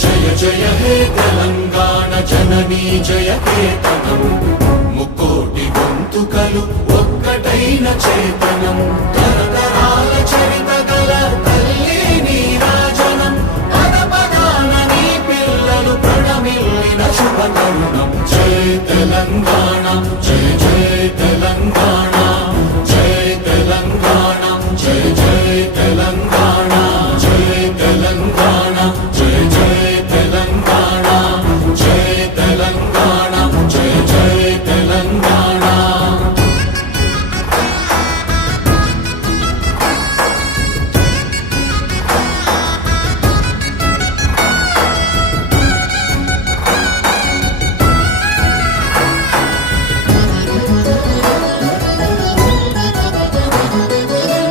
జయ జయ హే తెలంగాణ జననీ జయ కేతనం, ముక్కోటి గొంతుకలు ఒక్కటైన చేతనం, తరతరాల